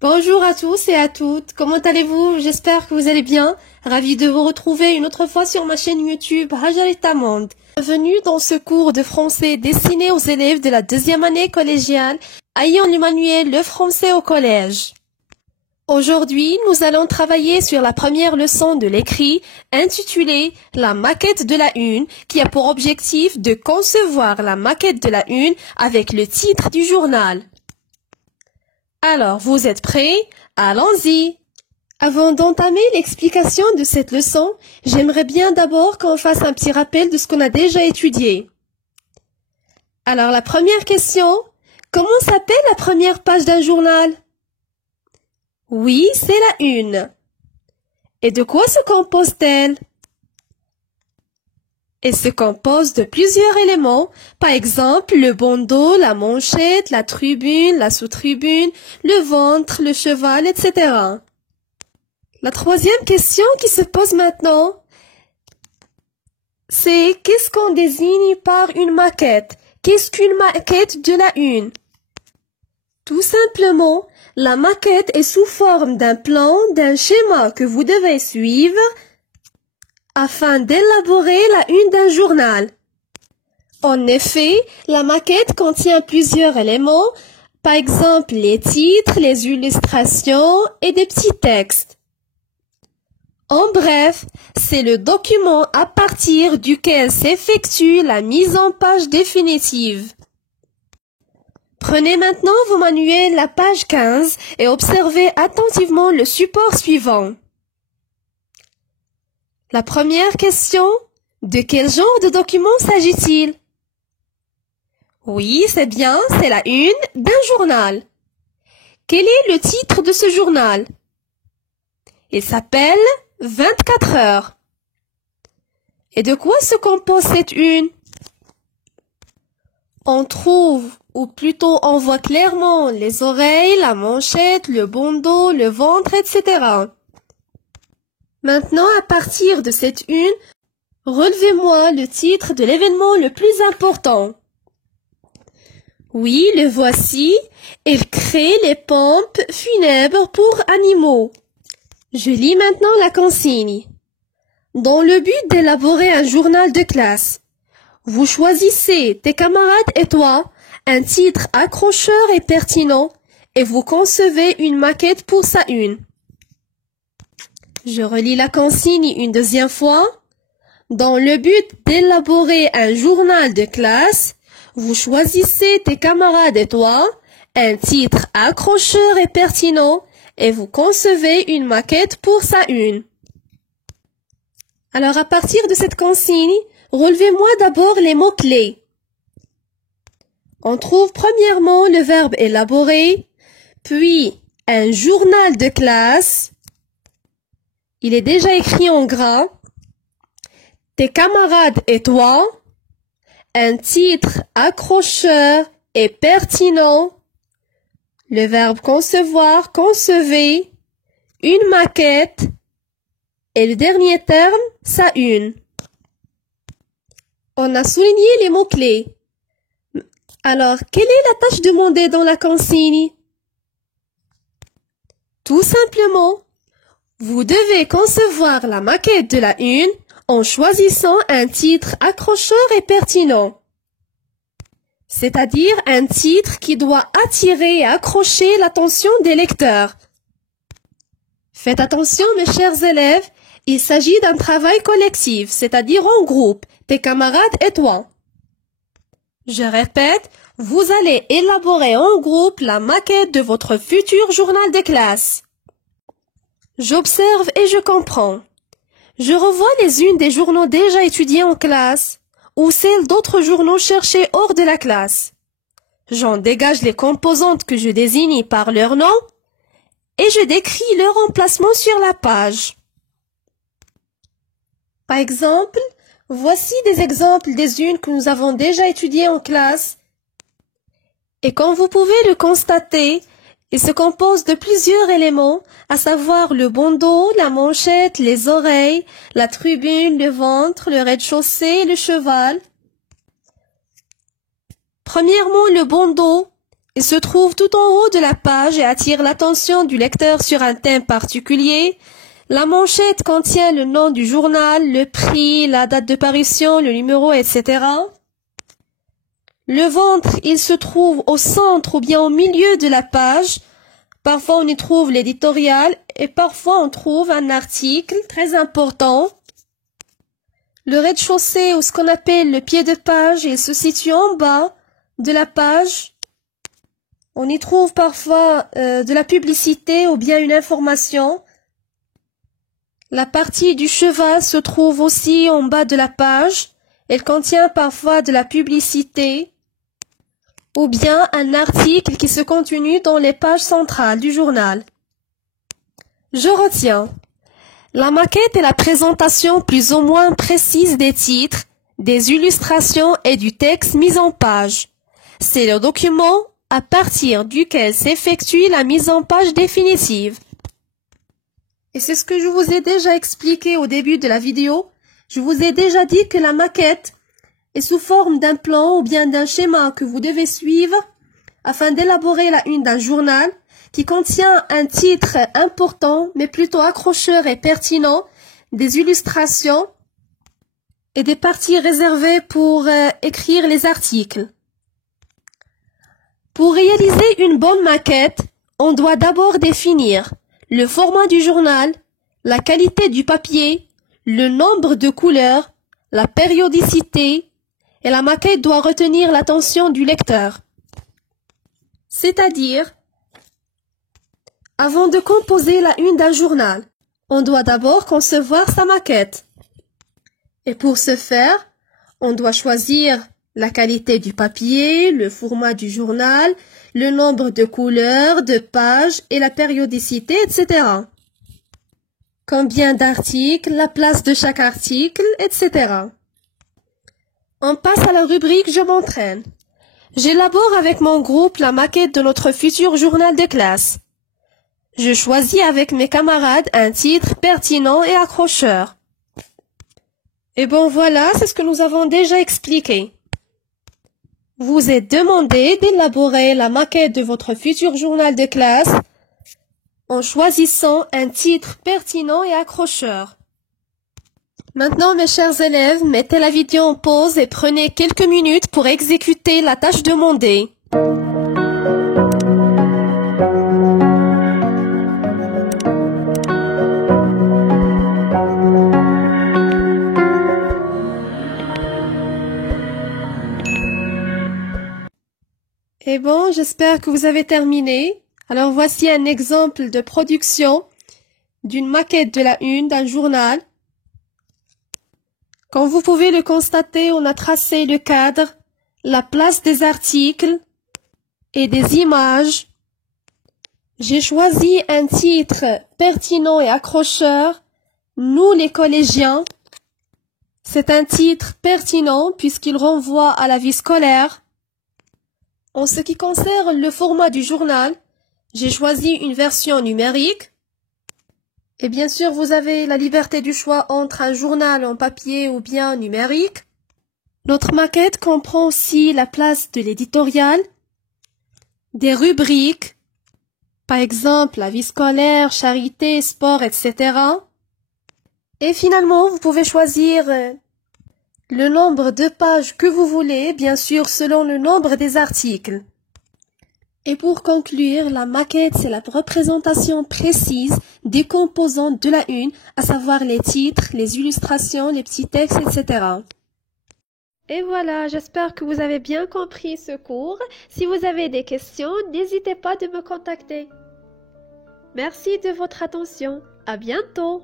Bonjour à tous et à toutes, comment allez-vous? J'espère que vous allez bien. Ravi de vous retrouver une autre fois sur ma chaîne YouTube Hajar Tamand. Bienvenue dans ce cours de français destiné aux élèves de la deuxième année collégiale ayant le manuel Le français au collège. Aujourd'hui, nous allons travailler sur la première leçon de l'écrit intitulée La maquette de la une, qui a pour objectif de concevoir la maquette de la une avec le titre du journal. Alors, vous êtes prêts? Allons-y! Avant d'entamer l'explication de cette leçon, j'aimerais bien d'abord qu'on fasse un petit rappel de ce qu'on a déjà étudié. Alors, la première question, comment s'appelle la première page d'un journal? Oui, c'est la une. Et de quoi se compose-t-elle? Elle se compose de plusieurs éléments, par exemple le bandeau, la manchette, la tribune, la sous-tribune, le ventre, le cheval, etc. La troisième question qui se pose maintenant, c'est qu'est-ce qu'on désigne par une maquette? Qu'est-ce qu'une maquette de la une? Tout simplement, la maquette est sous forme d'un plan, d'un schéma que vous devez suivre afin d'élaborer la une d'un journal. En effet, la maquette contient plusieurs éléments, par exemple les titres, les illustrations et des petits textes. En bref, c'est le document à partir duquel s'effectue la mise en page définitive. Prenez maintenant vos manuels, la page 15, et observez attentivement le support suivant. La première question, de quel genre de document s'agit-il? Oui, c'est bien, c'est la une d'un journal. Quel est le titre de ce journal? Il s'appelle 24 heures. Et de quoi se compose cette une? On trouve, ou plutôt on voit clairement les oreilles, la manchette, le bandeau, le ventre, etc. Maintenant, à partir de cette une, relevez-moi le titre de l'événement le plus important. Oui, le voici. Il crée les pompes funèbres pour animaux. Je lis maintenant la consigne. Dans le but d'élaborer un journal de classe, vous choisissez, tes camarades et toi, un titre accrocheur et pertinent et vous concevez une maquette pour sa une. Je relis la consigne une deuxième fois. Dans le but d'élaborer un journal de classe, vous choisissez, tes camarades et toi, un titre accrocheur et pertinent et vous concevez une maquette pour sa une. Alors à partir de cette consigne, relevez-moi d'abord les mots-clés. On trouve premièrement le verbe élaborer, puis un journal de classe. Il est déjà écrit en gras. Tes camarades et toi, un titre accrocheur et pertinent, le verbe concevoir, concevez, une maquette, et le dernier terme, sa une. On a souligné les mots-clés. Alors, quelle est la tâche demandée dans la consigne? Tout simplement, vous devez concevoir la maquette de la une en choisissant un titre accrocheur et pertinent. C'est-à-dire un titre qui doit attirer et accrocher l'attention des lecteurs. Faites attention mes chers élèves, il s'agit d'un travail collectif, c'est-à-dire en groupe, tes camarades et toi. Je répète, vous allez élaborer en groupe la maquette de votre futur journal de classe. J'observe et je comprends. Je revois les unes des journaux déjà étudiés en classe ou celles d'autres journaux cherchés hors de la classe. J'en dégage les composantes que je désigne par leur nom et je décris leur emplacement sur la page. Par exemple, voici des exemples des unes que nous avons déjà étudiées en classe. Et comme vous pouvez le constater, il se compose de plusieurs éléments, à savoir le bandeau, la manchette, les oreilles, la tribune, le ventre, le rez-de-chaussée et le cheval. Premièrement, le bandeau. Il se trouve tout en haut de la page et attire l'attention du lecteur sur un thème particulier. La manchette contient le nom du journal, le prix, la date de parution, le numéro, etc. Le ventre, il se trouve au centre ou bien au milieu de la page. Parfois, on y trouve l'éditorial et parfois, on trouve un article très important. Le rez-de-chaussée ou ce qu'on appelle le pied de page, il se situe en bas de la page. On y trouve parfois de la publicité ou bien une information. La partie du cheval se trouve aussi en bas de la page. Elle contient parfois de la publicité ou bien un article qui se continue dans les pages centrales du journal. Je retiens. La maquette est la présentation plus ou moins précise des titres, des illustrations et du texte mis en page. C'est le document à partir duquel s'effectue la mise en page définitive. Et c'est ce que je vous ai déjà expliqué au début de la vidéo. Je vous ai déjà dit que la maquette est sous forme d'un plan ou bien d'un schéma que vous devez suivre afin d'élaborer la une d'un journal qui contient un titre important mais plutôt accrocheur et pertinent, des illustrations et des parties réservées pour écrire les articles. Pour réaliser une bonne maquette, on doit d'abord définir le format du journal, la qualité du papier, le nombre de couleurs, la périodicité, et la maquette doit retenir l'attention du lecteur. C'est-à-dire, avant de composer la une d'un journal, on doit d'abord concevoir sa maquette. Et pour ce faire, on doit choisir la qualité du papier, le format du journal, le nombre de couleurs, de pages et la périodicité, etc. Combien d'articles, la place de chaque article, etc. On passe à la rubrique « Je m'entraîne ». J'élabore avec mon groupe la maquette de notre futur journal de classe. Je choisis avec mes camarades un titre pertinent et accrocheur. Et bon voilà, c'est ce que nous avons déjà expliqué. Vous êtes demandé d'élaborer la maquette de votre futur journal de classe en choisissant un titre pertinent et accrocheur. Maintenant, mes chers élèves, mettez la vidéo en pause et prenez quelques minutes pour exécuter la tâche demandée. Et bon, j'espère que vous avez terminé. Alors voici un exemple de production d'une maquette de la une d'un journal. Comme vous pouvez le constater, on a tracé le cadre, la place des articles et des images. J'ai choisi un titre pertinent et accrocheur, Nous les collégiens. C'est un titre pertinent puisqu'il renvoie à la vie scolaire. En ce qui concerne le format du journal, j'ai choisi une version numérique. Et bien sûr, vous avez la liberté du choix entre un journal en papier ou bien numérique. Notre maquette comprend aussi la place de l'éditorial, des rubriques, par exemple la vie scolaire, charité, sport, etc. Et finalement, vous pouvez choisir le nombre de pages que vous voulez, bien sûr selon le nombre des articles. Et pour conclure, la maquette, c'est la représentation précise des composants de la une, à savoir les titres, les illustrations, les petits textes, etc. Et voilà, j'espère que vous avez bien compris ce cours. Si vous avez des questions, n'hésitez pas de me contacter. Merci de votre attention. À bientôt.